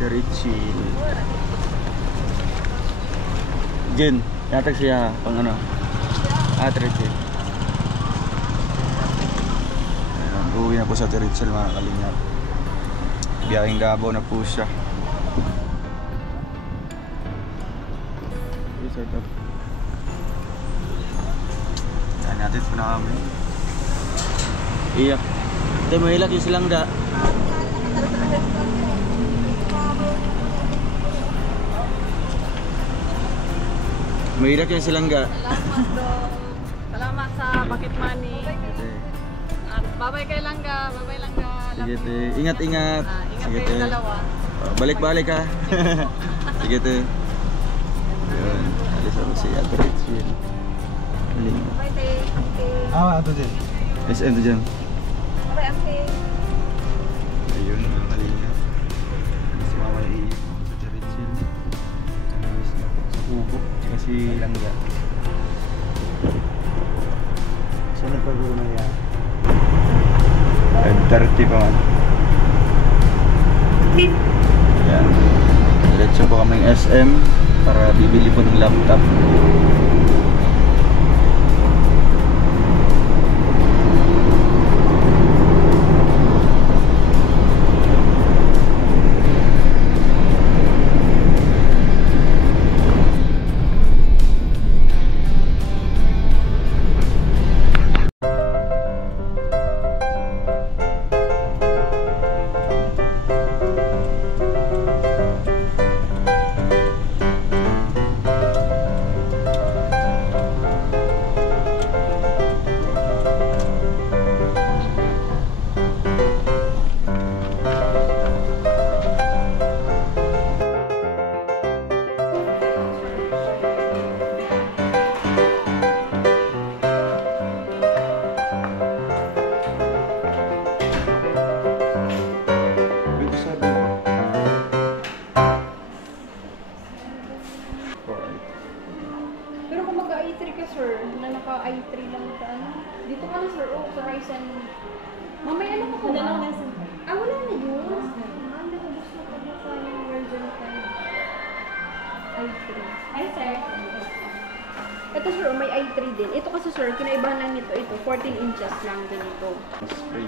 Ate Richie. Jen, yatag siya pang ano? Ate Richie. Ayan, uwi na po sa Ate Richie mga kalingap. Biyahing Davao na po siya. Set up. Yan natin po na kami. Iya. Ito mahilak yung silang da. Mahirap yung silangga. Salamat dong. Salamat sa pocket money. At babay kay Langga. Babay Langga. Sige te. Ingat-ingat. Ingat Sige kayo te. dalawa. Balik-balik ha. Sige te. Yun. Alis ako si Ate Richie. Aling. Bye te. Ato dyan. SM to dyan. Bye ate. Ayun mga kalingap. Si Mama iisip ako sa Ate Richie. Namiss na po sa kubo. Kasi langga. Saan nagpaguro na yan? 5:30 pa man. Ayan. Diretso po kaming SM para bibili po ng laptop. Pero kung mag-i3 ka sir, na naka-i3 lang ka, dito ka na sir, sa Ryzen. Mamaya ano ka pa ba? Wala na yun. Nakabos na pa ba sa yung version 5? i3. Hi sir. Ito sir, may i3 din. Ito kasi sir, kinaibahan lang nito. Ito, 14 inches lang din ito. Spray.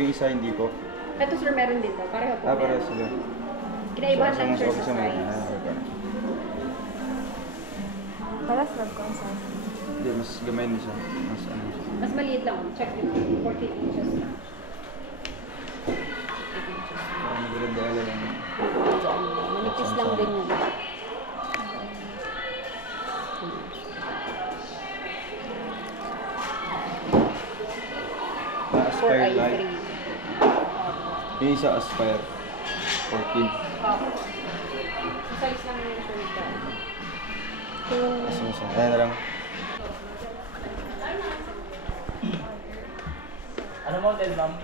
Yung isa hindi po. Ito sir, meron din to. Pareho po. Pareho sila. Kinaibahan lang sir sa may. size. Para sa consult. Hindi, mas gamay niya siya. Mas ano siya. Mas maliit lang. Check nyo. 14 inches lang. Parang nagdala lang. Manipis lang din yun. Aspire 4i3. Light. Yung isa Aspire 14. Size lang yun sir. Ayan na lang. Ano model, ma'am?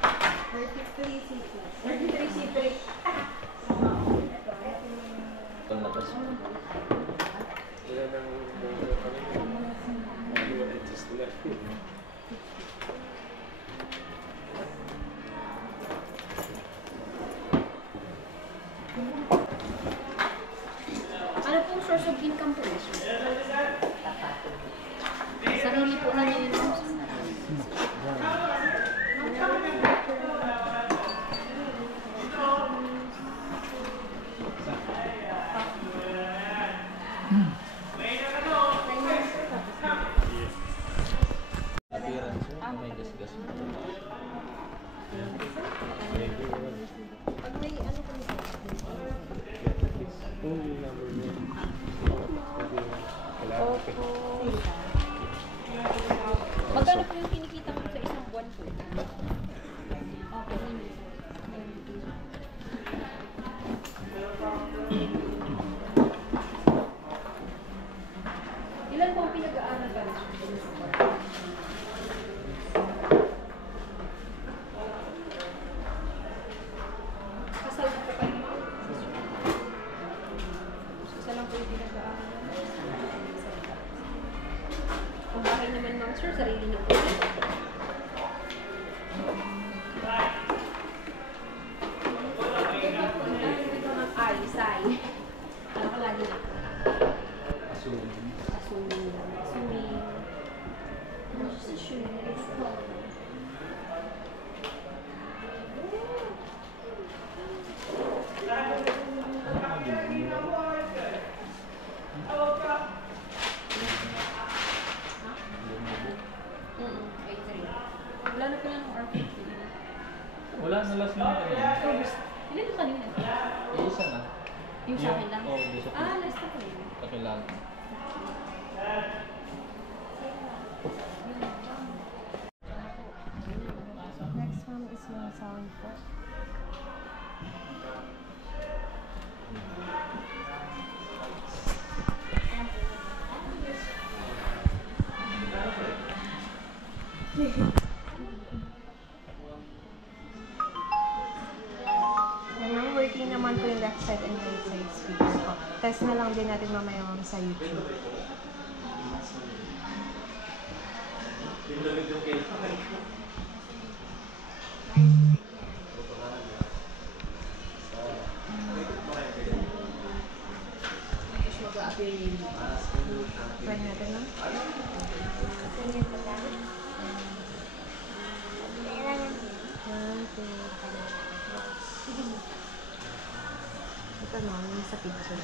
33C2. 33C3. Ito na kasi. Ilan ang adjust nila. Ano pong source of income po? Sarili po na yun. Pag may ano po nito? Magkano po yung kinikita mo sa isang buwan po? Ilan po ang pinag-aaral ka? Kasal na po kayo? Isa lang po yung pinag-aaral. Ang bahay naman ma'am sir, sarili niyo po. na last na kanina. Ilan yung kanina? Isa na. Yung sa akin lang? Oo, yung sa akin. Ah, last na ko yun. Kakilala. Next one is yung sound po. Yan, working naman po yung left side and right side speaker po. Test na lang din natin mamaya sa YouTube. Try natin na. Ito no, yung sa picture.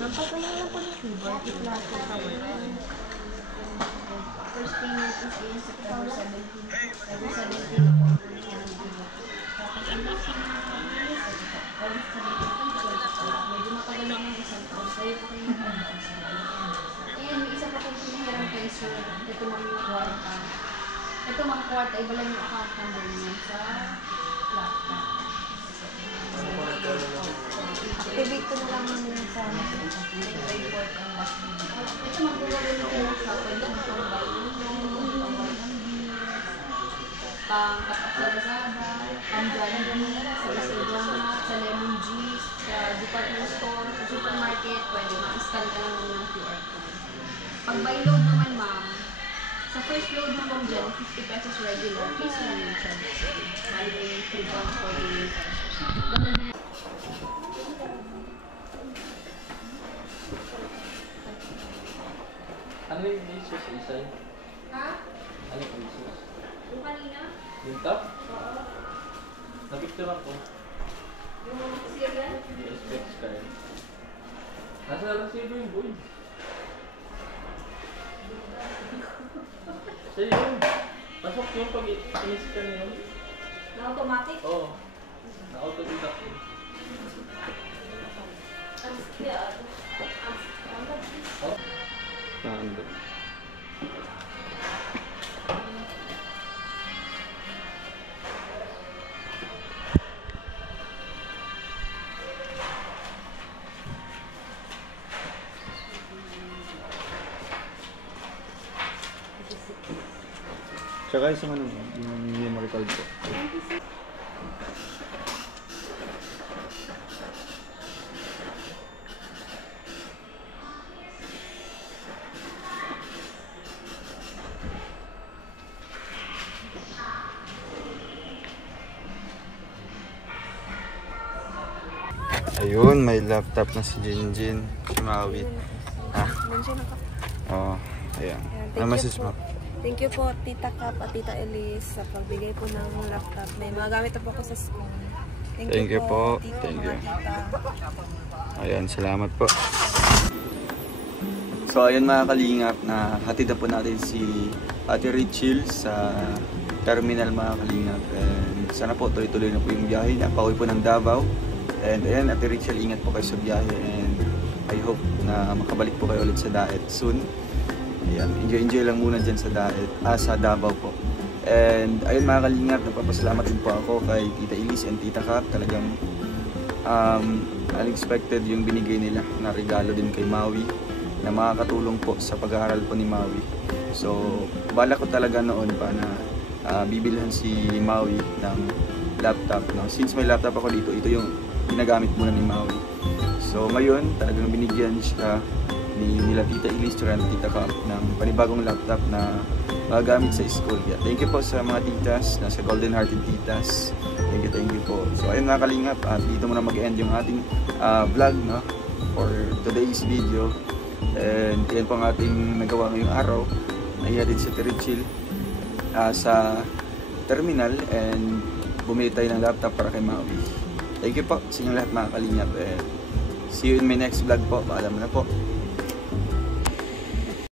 Nampatuloy lang po ng keyboard. I-flash yung cover. First payment is in September 17. September 17 na po. Tapos ang last payment is August 17. Medyo matagal lang ng isang taon. Kaya po kayo nagpapaan sa ayan, may isa pa po sinahiram kay sir. Ito mga yung kwarta. Ito mga kwarta, iba lang yung account number niya sa laptop. Activate ko na lang muna sa Report ang last video. Ito magagawin ko lang sa pwede ng pang-Lazada, pang-Jollibee, sa Barcelona, sa Lemon G's, sa department store, sa supermarket, pwede ma-scan ka lang ng QR code. Pag by load naman ma'am, sa first load mo ma'am dyan, 50 pesos regular, please lang yung charge. Bali na yung 3 pounds for yung pesos. Ano yung Jesus isa yun? Ha? Ano yung Jesus? Yung kanina? Yung top? Oo. Napicture ako. Yung cereal? Yung specs card. Nasa lang siya yung boy. Siya yun. Pasok yung pag in-scan yun. Na-automatic? Oo. Na-autodidact yun. Oh? Nando. Tsaka isang ano, yung memory card ko. Ayun, may laptop na si Jinjin, si Maui. Nandiyan ako. Oo, ayan. Thank Ano you message po. mo? Thank you po, Tita Cap at Tita Elise sa pagbigay po ng laptop. May mga gamit po ako sa school. Thank you po. Tita, Thank mga you. tita. Ayan, salamat po. So ayun mga kalingap, na hatid na po natin si Ate Richil sa terminal mga kalingap. And sana po tuloy-tuloy na po yung biyahe niya. Pauwi po ng Davao. And ayan, Ate Richil, ingat po kayo sa biyahe. And I hope na makabalik po kayo ulit sa Daet soon. Ayan, enjoy lang muna dyan sa Daet, sa Davao po. And ayun mga kalingap, nagpapasalamat din po ako kay Tita Elise and Tita Cap. Talagang unexpected yung binigay nila na regalo din kay Maui na makakatulong po sa pag-aaral po ni Maui. So bala ko talaga noon pa na bibilhan si Maui ng laptop, no? Since may laptop ako dito, ito yung ginagamit muna ni Maui. So ngayon talagang binigyan siya nila Tita Elise at Tita Cap ng panibagong laptop na magagamit sa school. Yeah, thank you po sa mga titas, nasa Golden Hearted Titas. Thank you po. So ayun mga kalingap, dito muna mag-end yung ating vlog, no, for today's video. And yan po ang ating nagawa ngayong araw. Naihatid si Richil sa terminal and bumili tayo ng laptop para kay Maui. Thank you po sa inyong lahat mga kalingap. And see you in my next vlog po. Paalam na po.